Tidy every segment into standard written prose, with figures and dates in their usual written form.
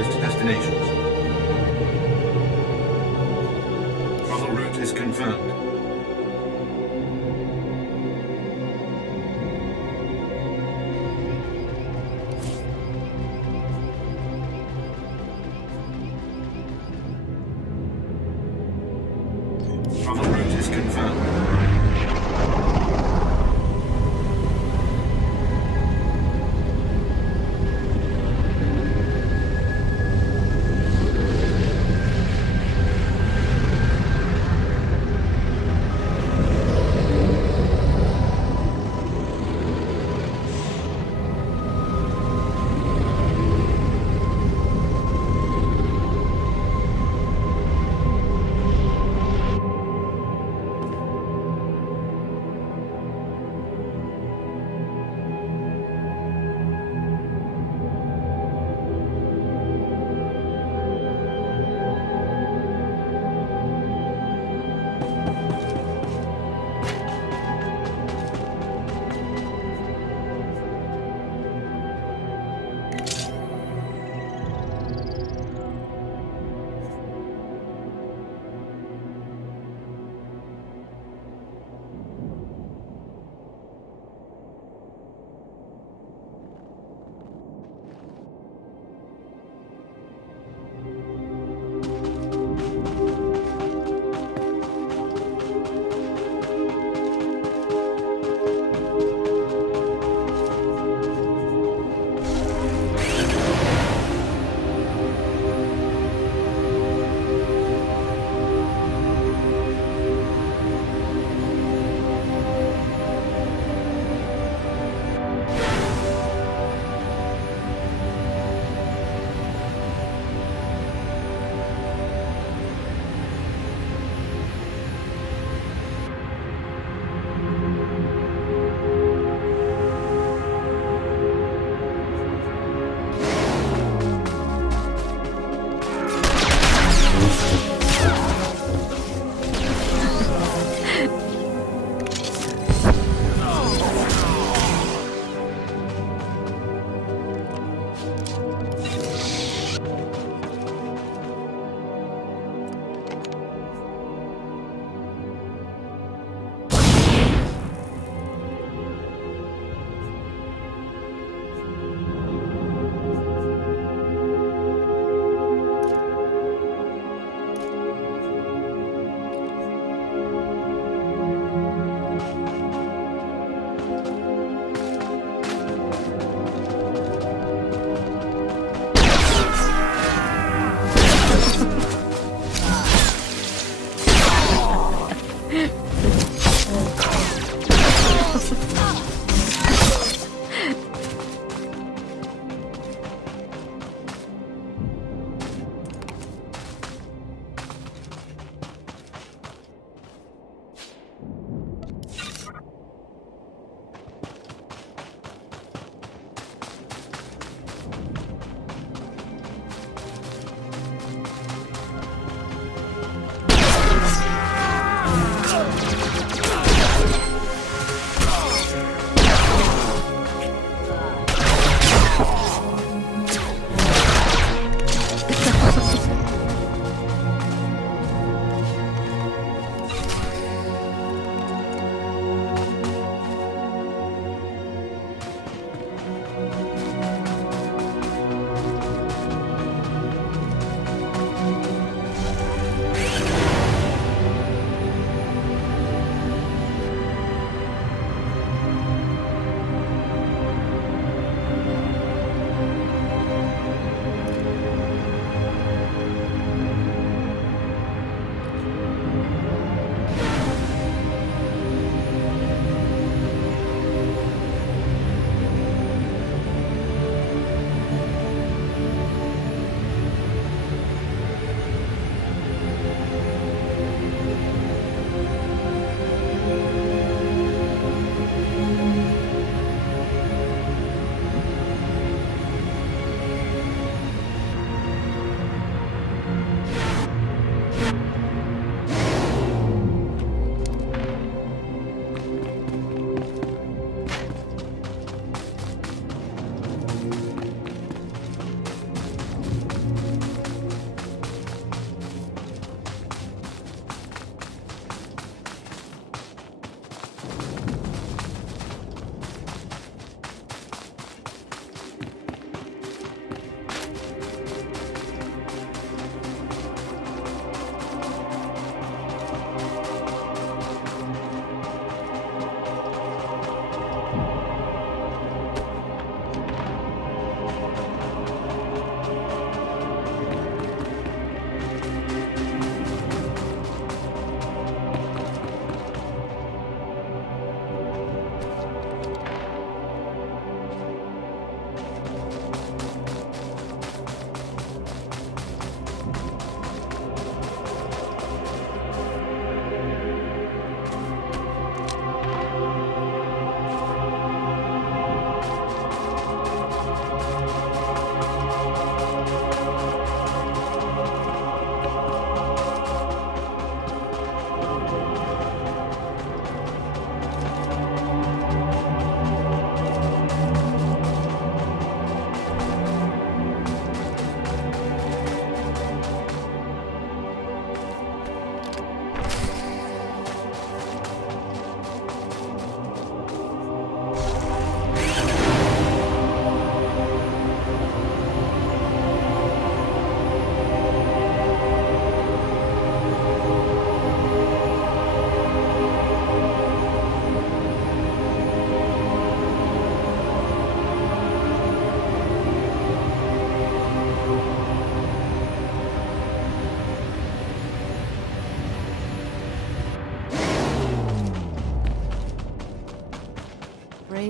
authorized destinations. Travel route is confirmed. Travel route is confirmed.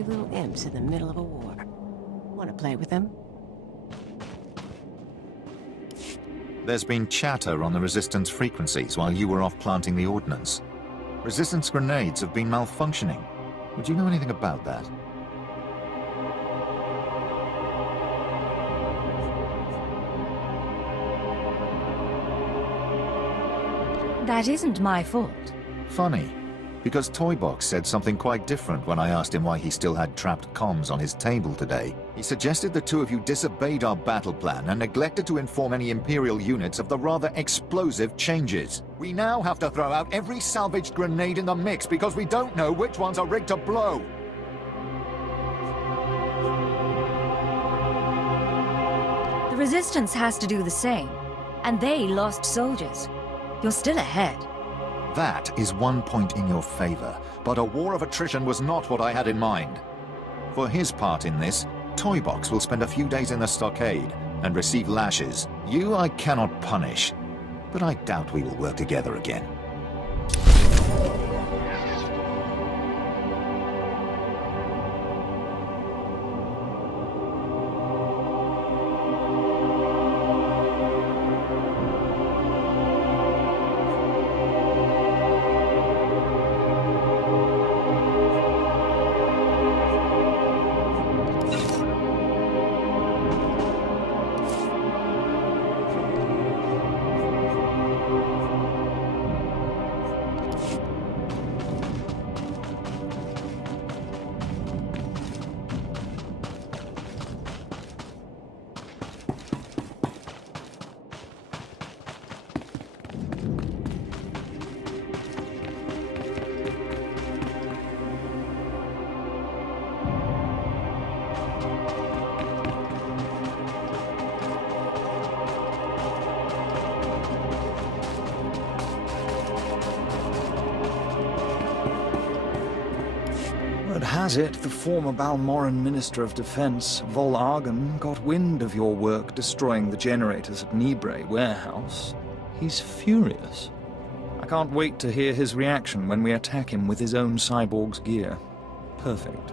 silly little imps in the middle of a war. Want to play with them? There's been chatter on the Resistance frequencies while you were off planting the ordnance. Resistance grenades have been malfunctioning. Would you know anything about that? That isn't my fault. Funny, because Toybox said something quite different when I asked him why he still had trapped comms on his table today. He suggested the two of you disobeyed our battle plan and neglected to inform any Imperial units of the rather explosive changes. We now have to throw out every salvaged grenade in the mix because we don't know which ones are rigged to blow. The Resistance has to do the same, and they lost soldiers. You're still ahead. That is one point in your favor, but a war of attrition was not what I had in mind. For his part in this, Toybox will spend a few days in the stockade and receive lashes. You I cannot punish, but I doubt we will work together again. Word has it, the former Balmoran Minister of Defense, Vol Argon, got wind of your work destroying the generators at Nibre warehouse. He's furious. I can't wait to hear his reaction when we attack him with his own cyborg's gear. Perfect.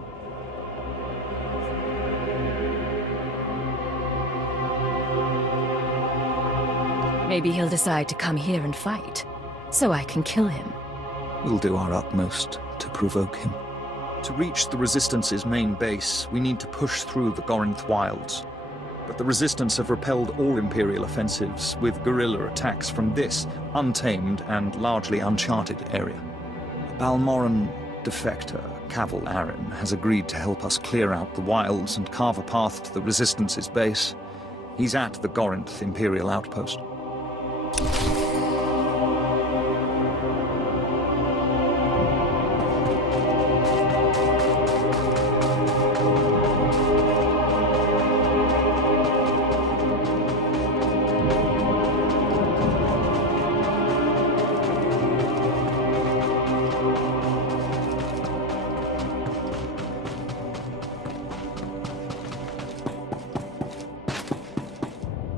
Maybe he'll decide to come here and fight, so I can kill him. We'll do our utmost to provoke him. To reach the Resistance's main base, we need to push through the Gorinth wilds. But the Resistance have repelled all Imperial offensives with guerrilla attacks from this untamed and largely uncharted area. A Balmoran defector, Cavil Aren, has agreed to help us clear out the wilds and carve a path to the Resistance's base. He's at the Gorinth Imperial outpost.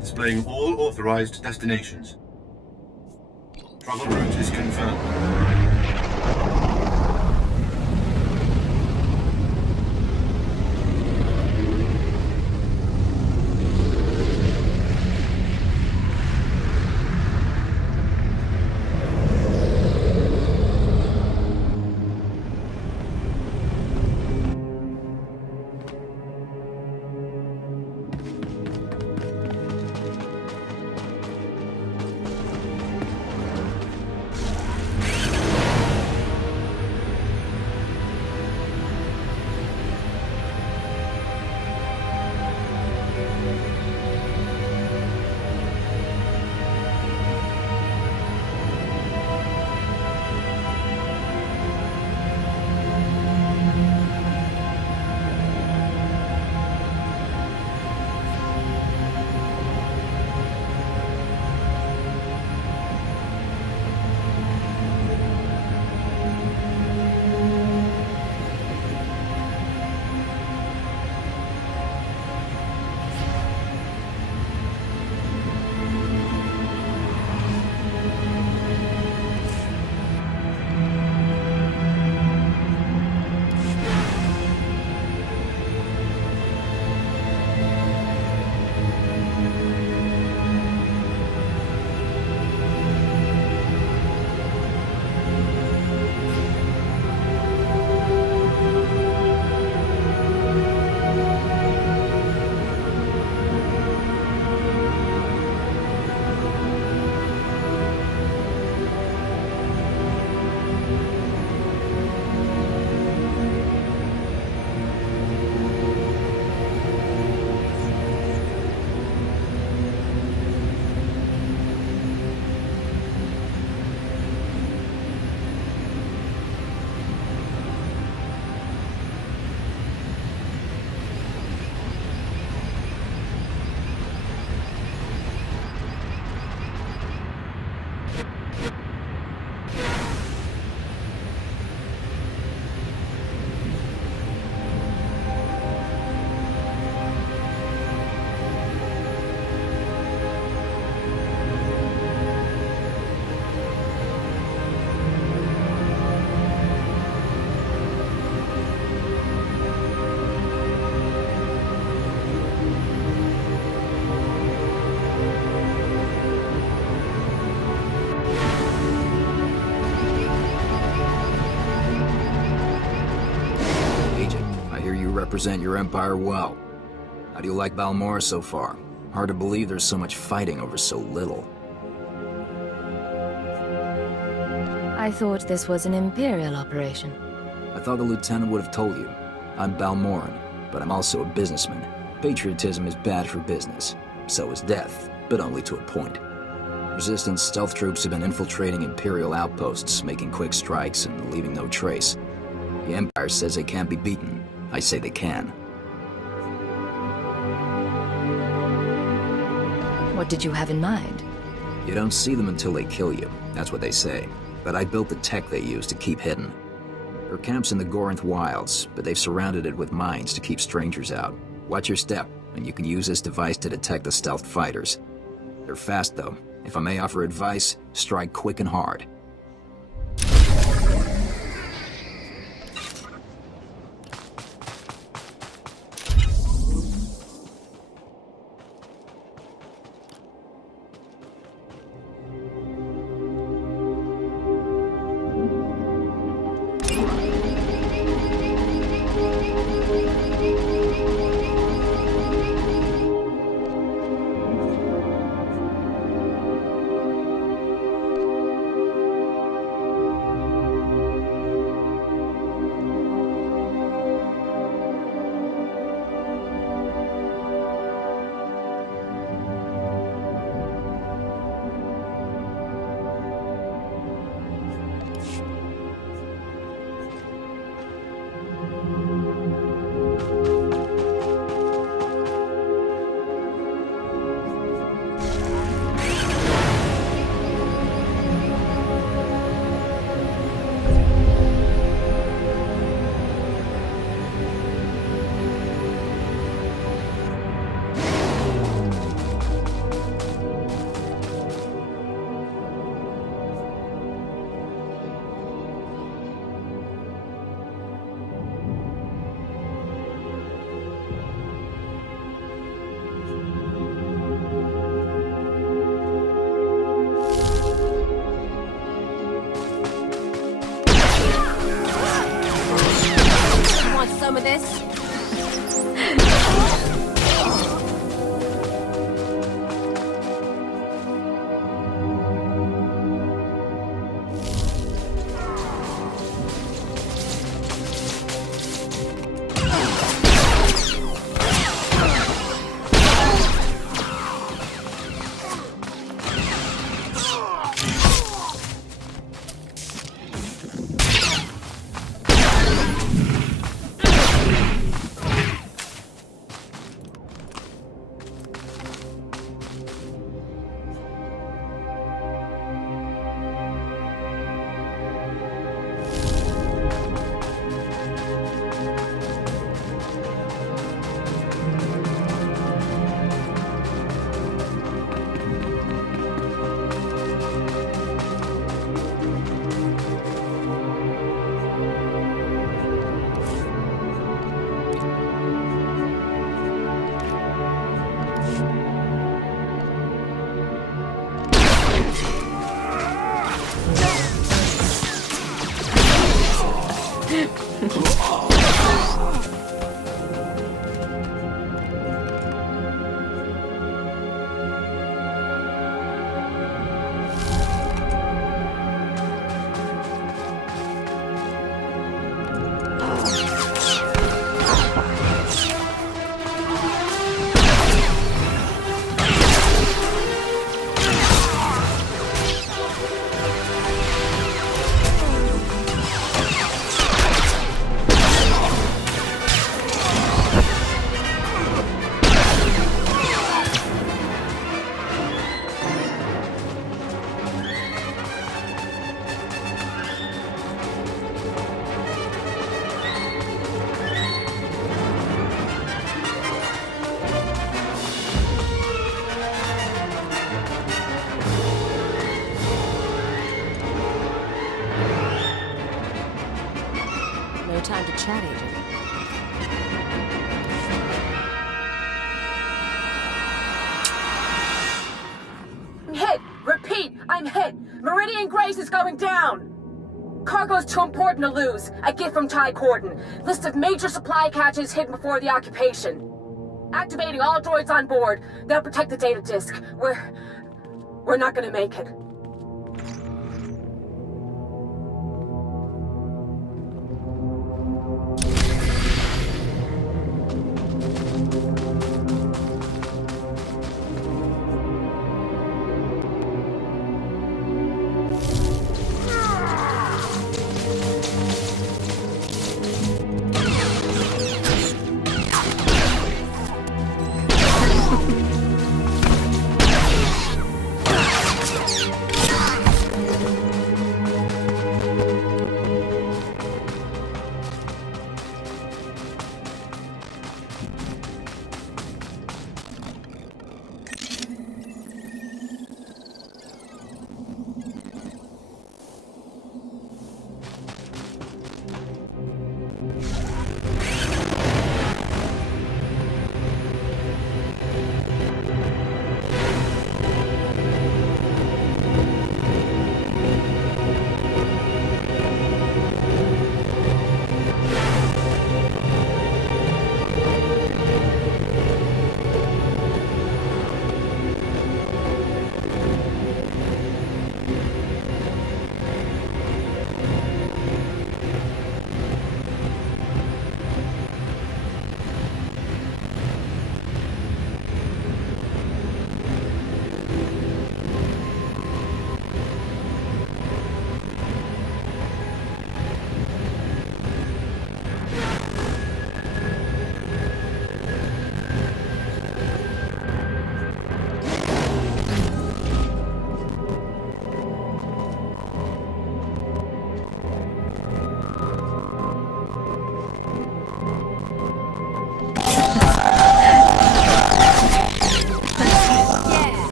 Displaying all authorized destinations. Travel route is confirmed. represent your empire well. How do you like Balmora so far? Hard to believe there's so much fighting over so little. I thought this was an Imperial operation. I thought the lieutenant would have told you. I'm Balmoran, but I'm also a businessman. Patriotism is bad for business. So is death, but only to a point. Resistance stealth troops have been infiltrating Imperial outposts, making quick strikes and leaving no trace. The Empire says they can't be beaten. I say they can. What did you have in mind? You don't see them until they kill you. That's what they say. But I built the tech they use to keep hidden. Their camp's in the Gorinth Wilds, but they've surrounded it with mines to keep strangers out. Watch your step, and you can use this device to detect the stealth fighters. They're fast, though. If I may offer advice, strike quick and hard. Some of this? No time to chat, Agent. Hit! Repeat! I'm hit! Meridian Grace is going down! Cargo's too important to lose. A gift from Ty Corden. List of major supply catches hidden before the occupation. Activating all droids on board. They'll protect the data disk. We're not gonna make it.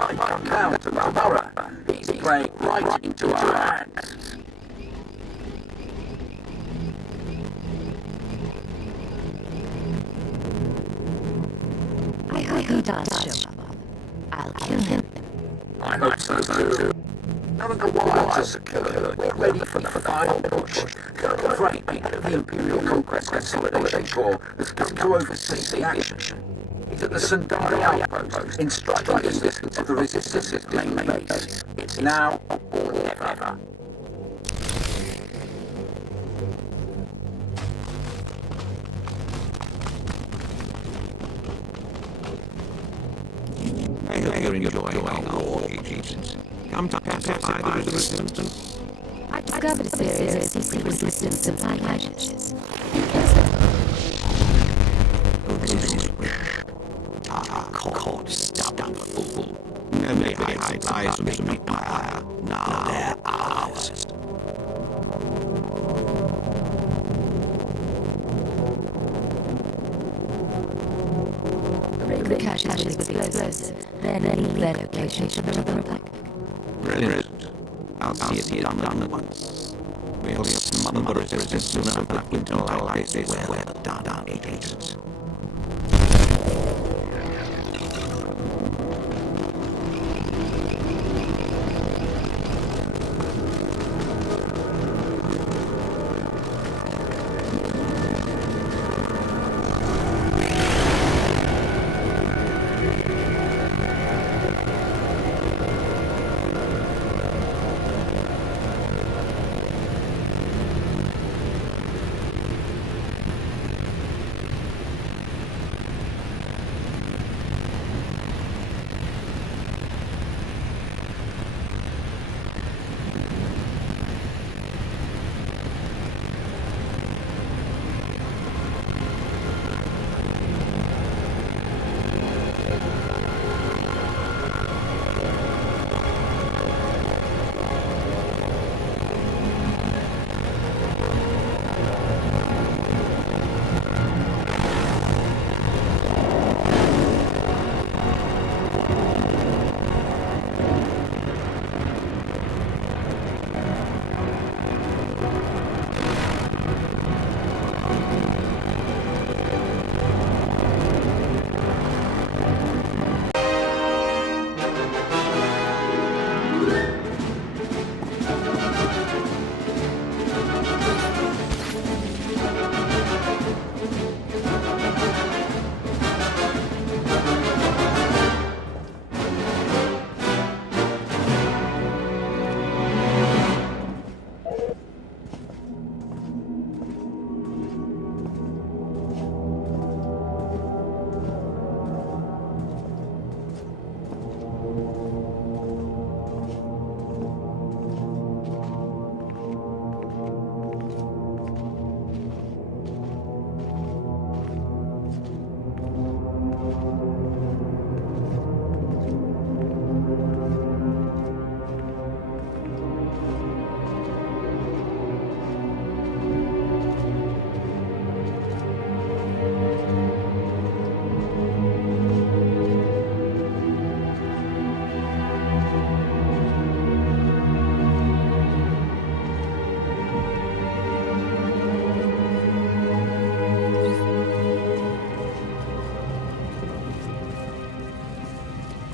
I come down to Barbara. He's playing right into our hands. I hope he does show up. I'll kill him. I hope so too. Now that the wilds are secure, we're ready for the final push. The freight leader of the Imperial Conquest Consolidation Corps has come to oversee the action. to the Sundari outpost in striking distance of the Resistance's main base. It's now or never. I hope you're enjoying our war, agents. Come to pacify the resistance. I've discovered a series of secret resistance supply caches. Caught, stabbed and fool. Nobody hides eyes from the Empire. Now they're ours. The caches with explosives, then leave their location to the Republic. Brilliant. I'll see it done once. We'll smother the resistance and black into our lives where the down agents.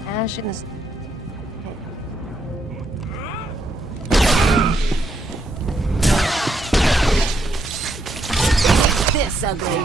Ash in this. This ugly.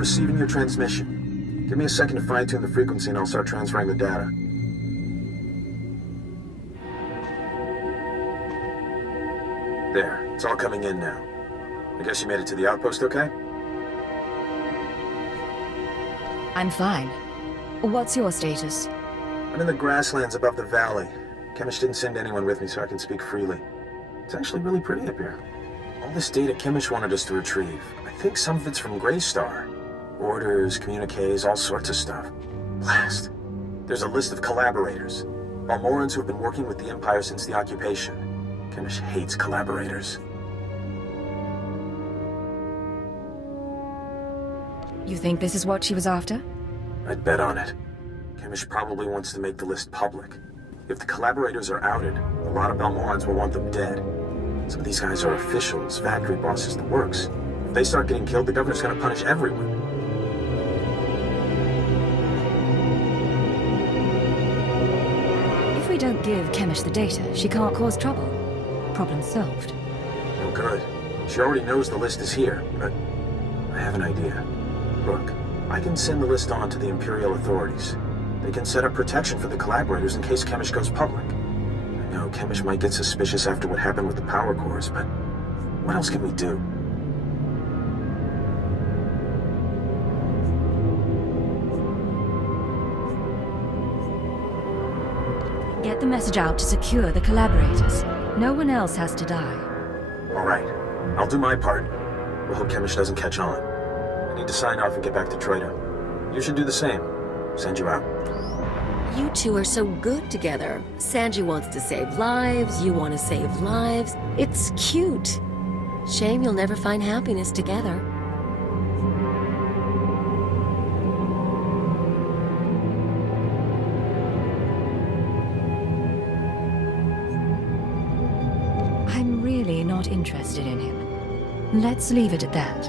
receiving your transmission. Give me a second to fine-tune the frequency and I'll start transferring the data. There, it's all coming in now. I guess you made it to the outpost okay? I'm fine. What's your status? I'm in the grasslands above the valley. Chemish didn't send anyone with me so I can speak freely. It's actually really pretty up here. All this data Chemish wanted us to retrieve. I think some of it's from Greystar. Orders, communiques, all sorts of stuff. Blast. There's a list of collaborators. Balmorans who've been working with the Empire since the occupation. Chemish hates collaborators. You think this is what she was after? I'd bet on it. Chemish probably wants to make the list public. If the collaborators are outed, a lot of Balmorans will want them dead. Some of these guys are officials, factory bosses, the works. If they start getting killed, the governor's gonna punish everyone. If we don't give Chemish the data, she can't cause trouble. Problem solved. Oh, good. She already knows the list is here, but I have an idea. Look, I can send the list on to the Imperial authorities. They can set up protection for the collaborators in case Chemish goes public. I know Chemish might get suspicious after what happened with the power cores, but what else can we do? Get the message out to secure the collaborators. No one else has to die. All right. I'll do my part. We'll hope Chemish doesn't catch on. I need to sign off and get back to Troida. You should do the same. Send you out. You two are so good together. Sanji wants to save lives, you want to save lives. It's cute. Shame you'll never find happiness together. I'm really not interested in him. Let's leave it at that.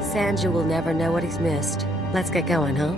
Sanji will never know what he's missed. Let's get going, huh?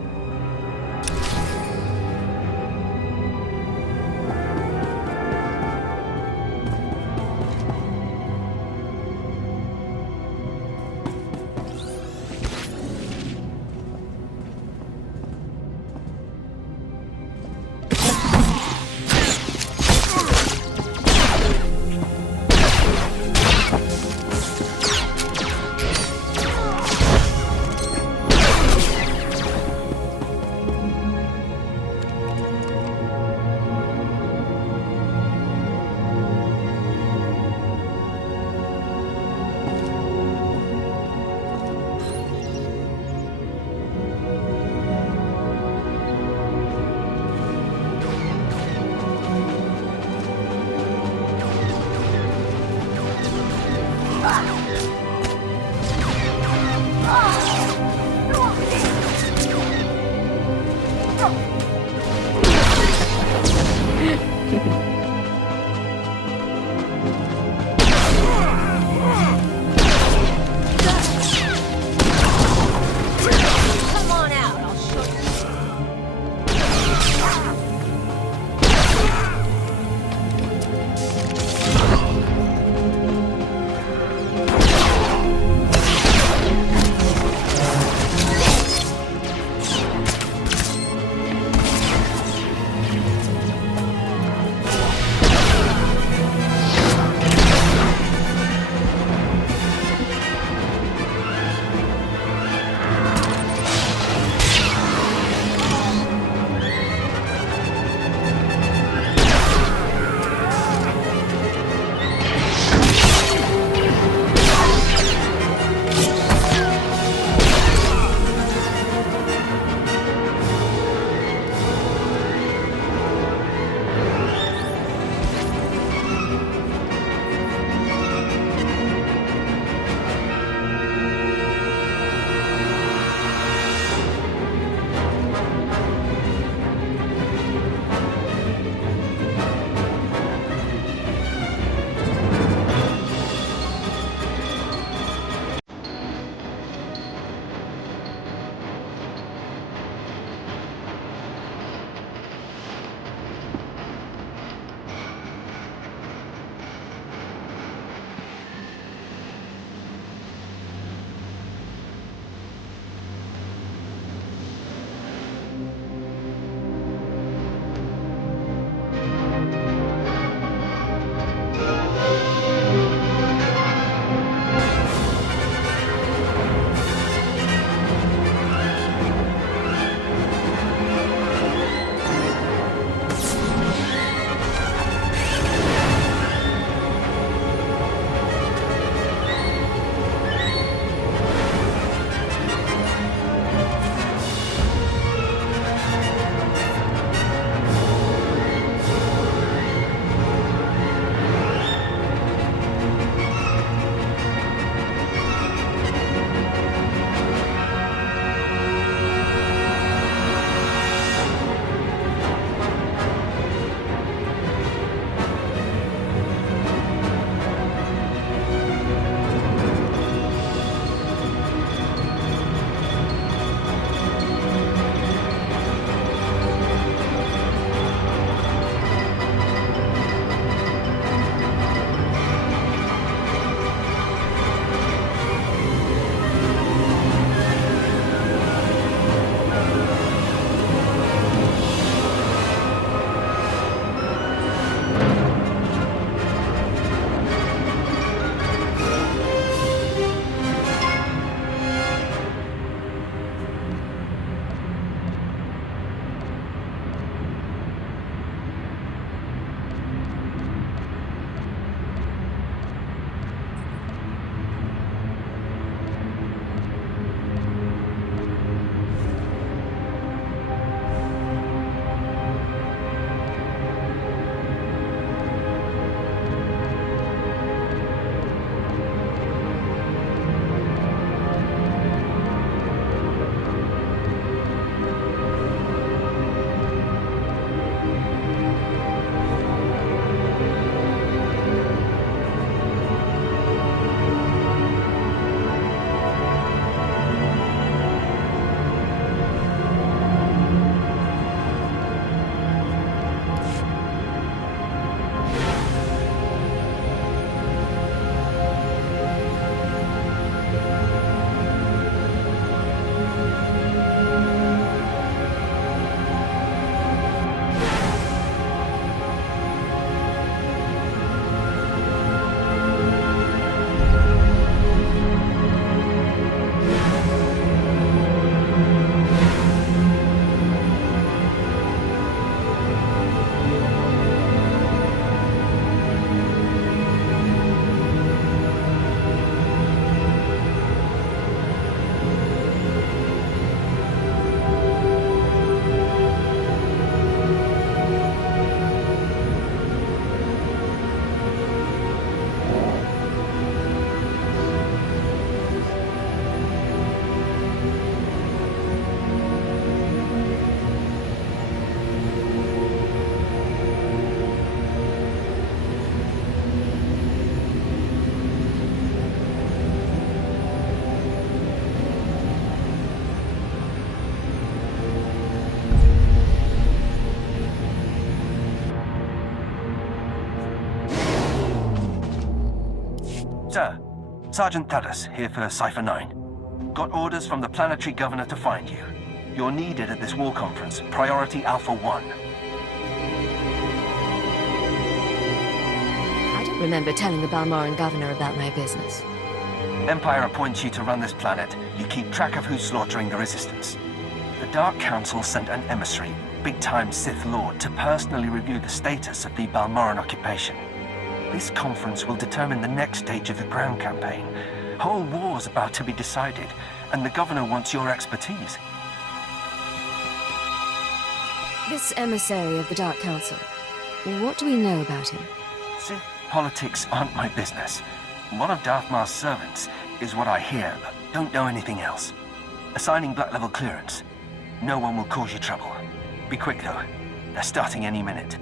Sergeant Thaddeus, here for Cipher 9. Got orders from the planetary governor to find you. You're needed at this war conference, Priority Alpha 1. I don't remember telling the Balmoran governor about my business. Empire appoints you to run this planet. You keep track of who's slaughtering the Resistance. The Dark Council sent an emissary, big-time Sith Lord, to personally review the status of the Balmoran occupation. This conference will determine the next stage of the ground campaign. Whole war's about to be decided, and the governor wants your expertise. This emissary of the Dark Council, what do we know about him? Sith politics aren't my business. One of Darth Maul's servants is what I hear, but don't know anything else. Assigning Black Level clearance. No one will cause you trouble. Be quick, though. They're starting any minute.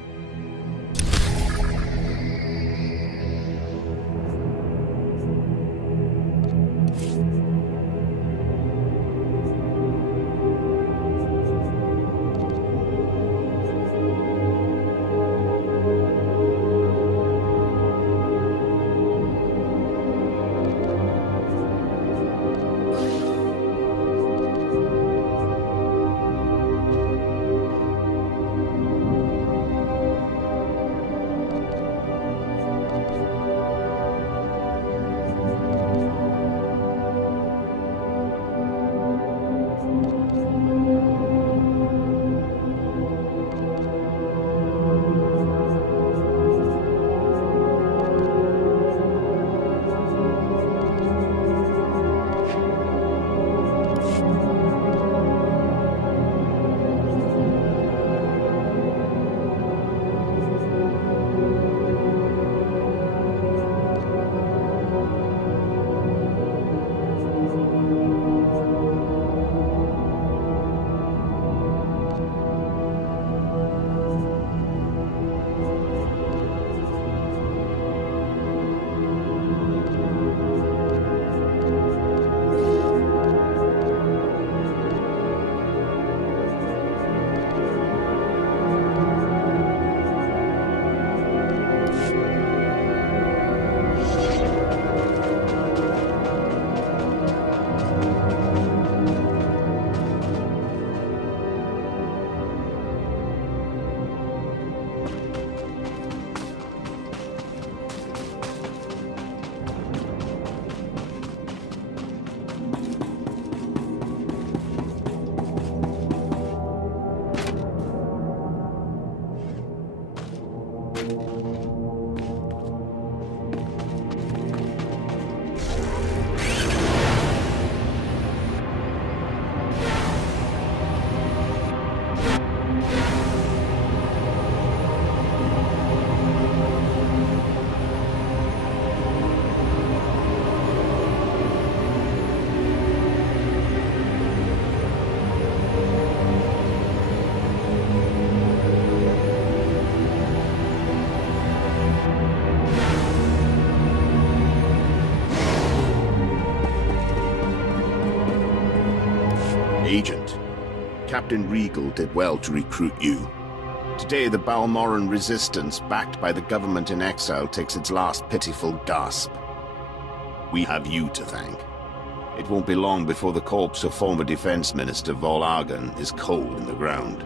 Agent, Captain Regal did well to recruit you. Today, the Balmoran resistance, backed by the government in exile, takes its last pitiful gasp. We have you to thank. It won't be long before the corpse of former Defense Minister Vol Argon is cold in the ground.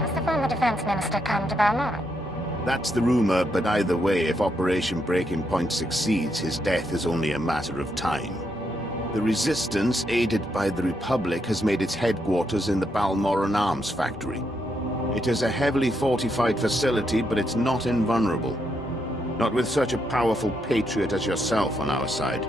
Has the former Defense Minister come to Balmoran? That's the rumor, but either way, if Operation Breaking Point succeeds, his death is only a matter of time. The Resistance, aided by the Republic, has made its headquarters in the Balmoran Arms Factory. It is a heavily fortified facility, but it's not invulnerable. Not with such a powerful patriot as yourself on our side.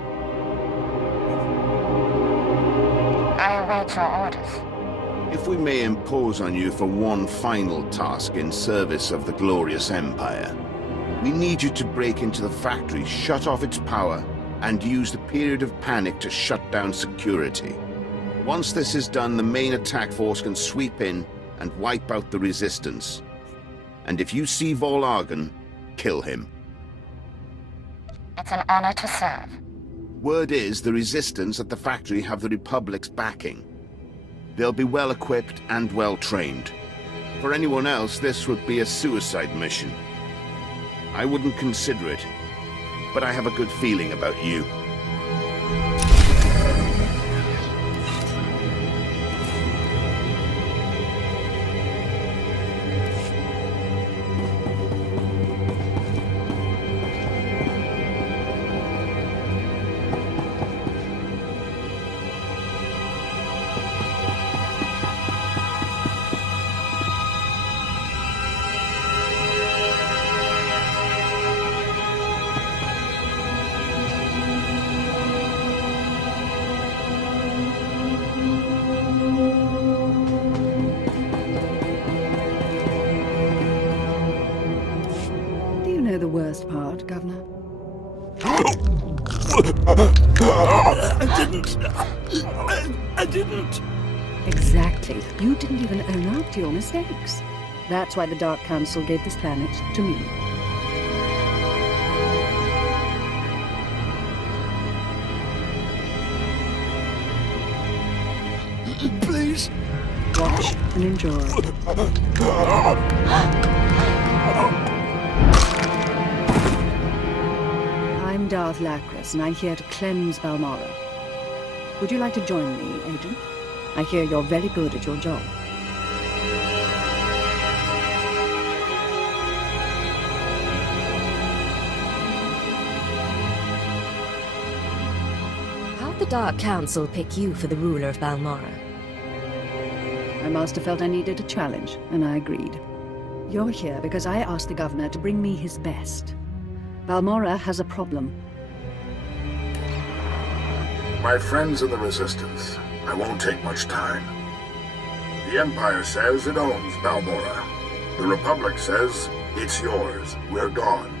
I await your orders. If we may impose on you for one final task in service of the glorious Empire, we need you to break into the factory, shut off its power, and use the period of panic to shut down security. Once this is done, the main attack force can sweep in and wipe out the Resistance. And if you see Vol Argon, kill him. It's an honor to serve. Word is the Resistance at the factory have the Republic's backing. They'll be well equipped and well trained. For anyone else, this would be a suicide mission. I wouldn't consider it. but I have a good feeling about you. The worst part, Governor? I didn't. Exactly. You didn't even own up to your mistakes. That's why the Dark Council gave this planet to me. Please. Watch and enjoy. I'm Darth Lacris, and I'm here to cleanse Balmora. Would you like to join me, Agent? I hear you're very good at your job. How'd the Dark Council pick you for the ruler of Balmora? My master felt I needed a challenge, and I agreed. You're here because I asked the governor to bring me his best. Balmora has a problem. My friends in the Resistance, I won't take much time. The Empire says it owns Balmora. The Republic says it's yours. We're gone.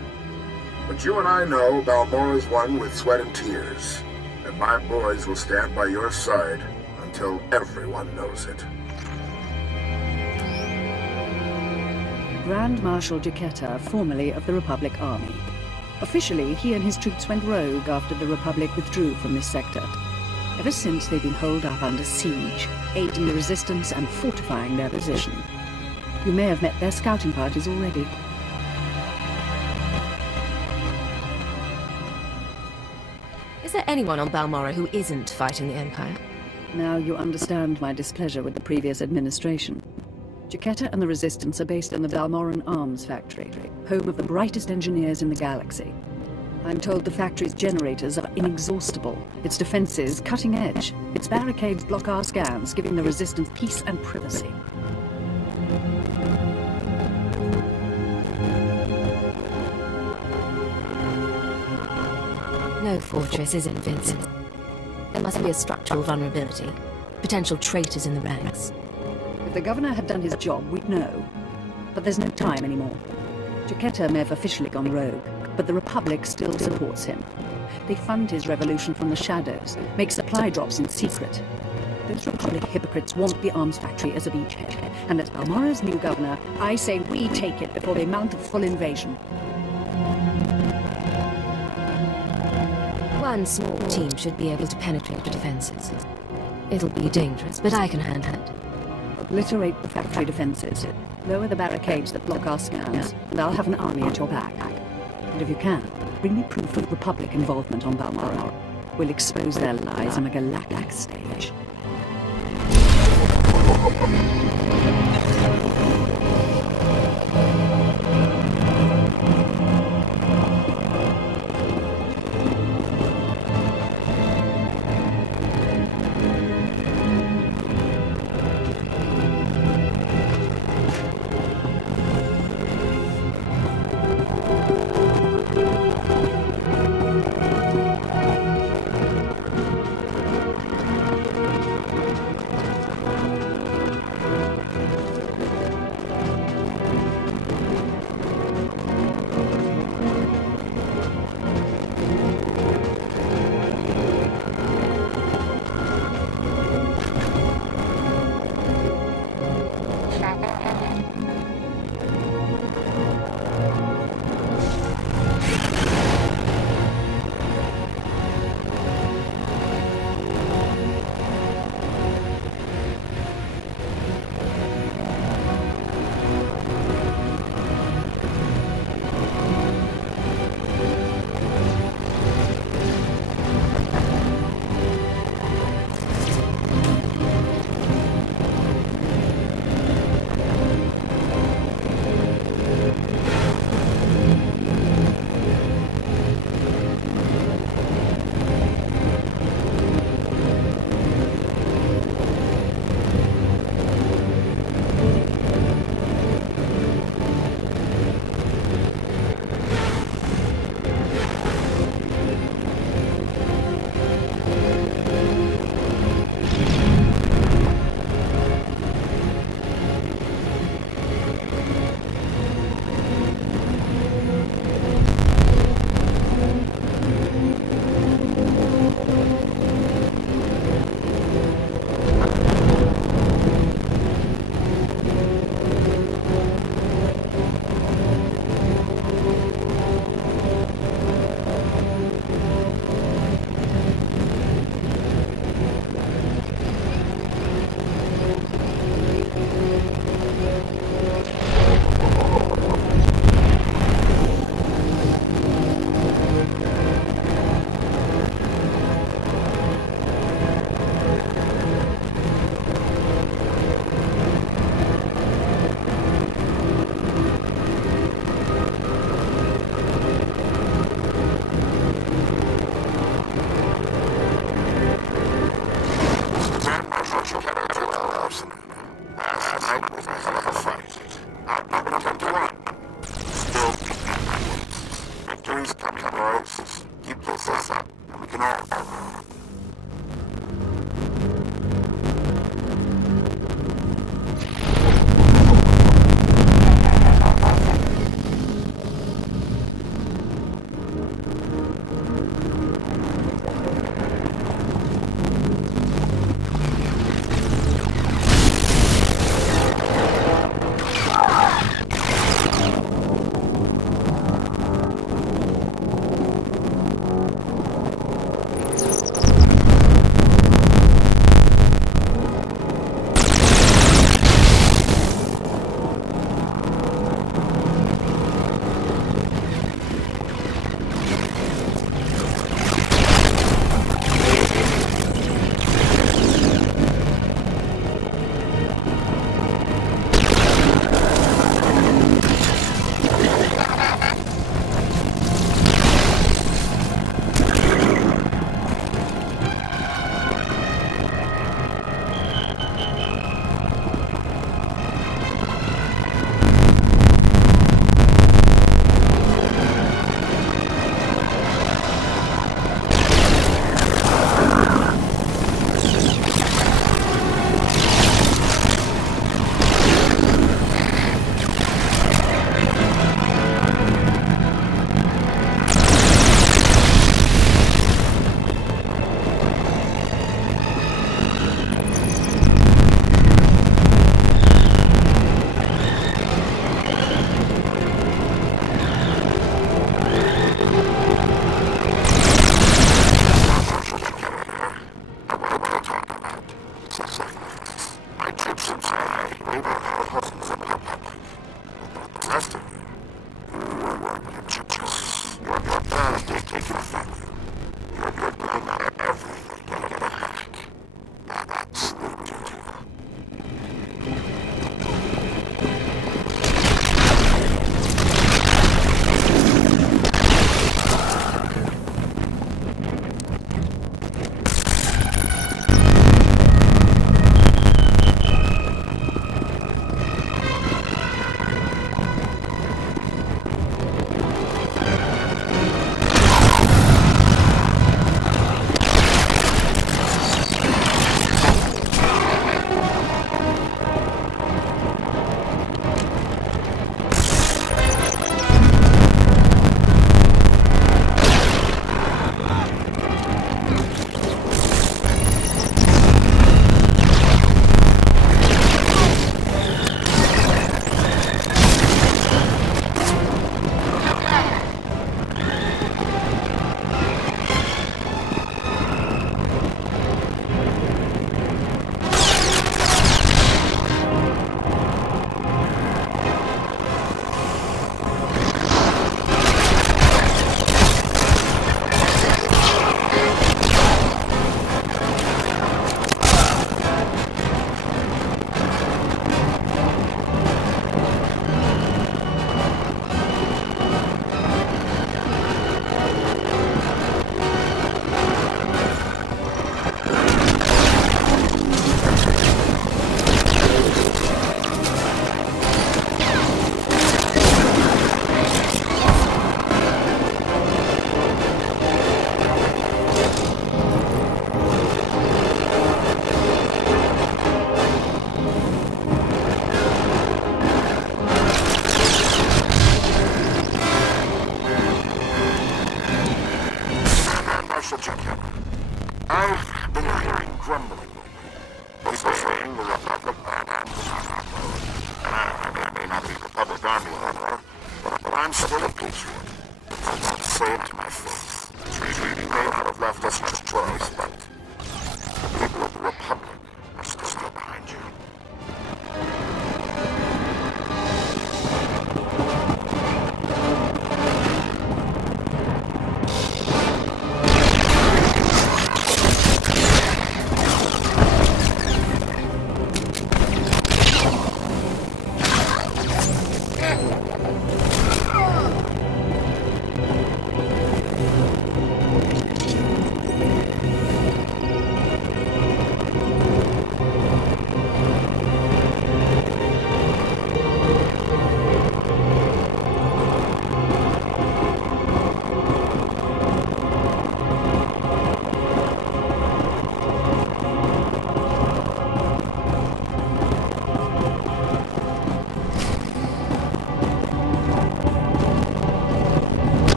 But you and I know Balmora's won with sweat and tears, and my boys will stand by your side until everyone knows it. Grand Marshal Jaquetta, formerly of the Republic Army. Officially, he and his troops went rogue after the Republic withdrew from this sector. Ever since, they've been holed up under siege, aiding the Resistance and fortifying their position. You may have met their scouting parties already. Is there anyone on Balmora who isn't fighting the Empire? Now you understand my displeasure with the previous administration. Jaquetta and the Resistance are based in the Balmoran Arms Factory, home of the brightest engineers in the galaxy. I'm told the factory's generators are inexhaustible, its defenses cutting edge, its barricades block our scans, giving the Resistance peace and privacy. No fortress is invincible. There must be a structural vulnerability, potential traitors in the ranks. If the governor had done his job, we'd know. But there's no time anymore. Jaquetta may have officially gone rogue, but the Republic still supports him. They fund his revolution from the shadows, make supply drops in secret. Those Republic hypocrites want the arms factory as a beachhead, and as Balmora's new governor, I say we take it before they mount a full invasion. One small team should be able to penetrate the defenses. It'll be dangerous, but I can handle it. Obliterate the factory defenses. Lower the barricades that block our scans, and I'll have an army at your back. And if you can, bring me proof of Republic involvement on Balmora. We'll expose their lies on a galactic stage.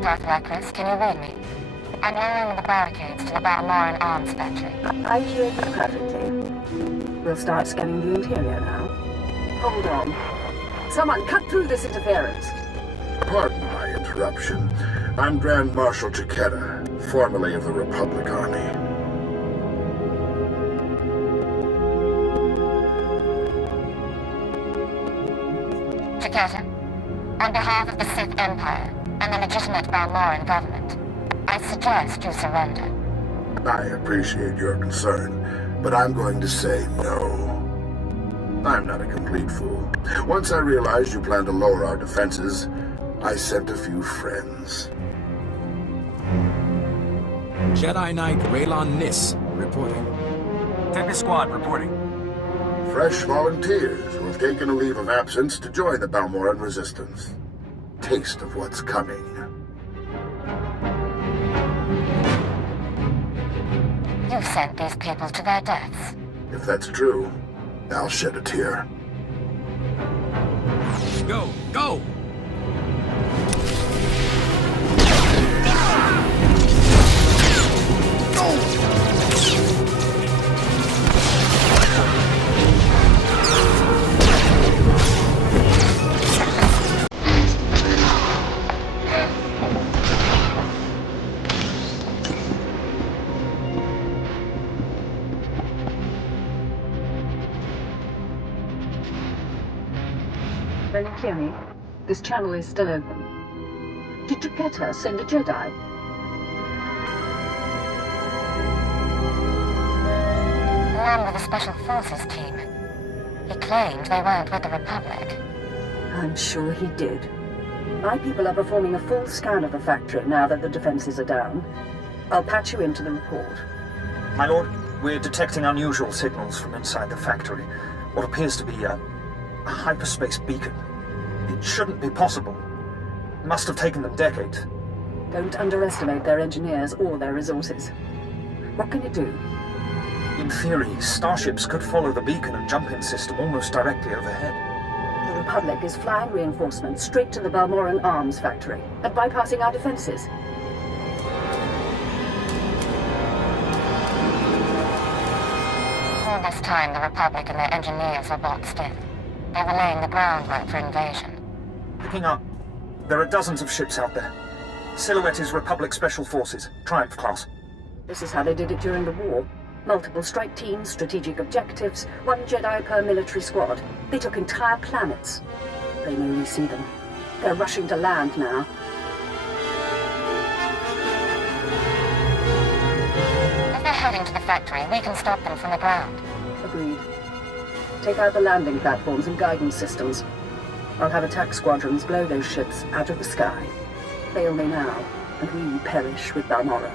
Darth Chris, can you read me? I'm lowering the barricades to the Balmoran arms factory. I hear you perfectly. We'll start scanning the interior now. Hold on. Someone cut through this interference. Pardon my interruption. I'm Grand Marshal Chiquetta, formerly of the Republic Army. Chiquetta, on behalf of the Sith Empire and the legitimate Balmoran government, I suggest you surrender. I appreciate your concern, but I'm going to say no. I'm not a complete fool. Once I realized you planned to lower our defenses, I sent a few friends. Jedi Knight Raylon Nis, reporting. Tempest Squad, reporting. Fresh volunteers who have taken a leave of absence to join the Balmoran Resistance. Taste of what's coming. You've sent these people to their deaths. If that's true, I'll shed a tear. Go! Go! Very clearly, this channel is still open. Did Chiquetta send a Jedi? One with the Special Forces team. He claimed they weren't with the Republic. I'm sure he did. My people are performing a full scan of the factory now that the defenses are down. I'll patch you into the report. My lord, we're detecting unusual signals from inside the factory. What appears to be a hyperspace beacon. It shouldn't be possible. It must have taken them decades. Don't underestimate their engineers or their resources. What can you do? In theory, starships could follow the beacon and jump-in system almost directly overhead. The Republic is flying reinforcements straight to the Balmoran arms factory and bypassing our defenses. All this time, the Republic and their engineers are boxed in. They were laying the groundwork for invasion. Picking up. There are dozens of ships out there. Silhouette is Republic Special Forces, Triumph class. This is how they did it during the war. Multiple strike teams, strategic objectives, one Jedi per military squad. They took entire planets. They know we see them. They're rushing to land now. If they're heading to the factory, we can stop them from the ground. Agreed. Take out the landing platforms and guidance systems. I'll have attack squadrons blow those ships out of the sky. Fail me now, and we perish with Balmorra.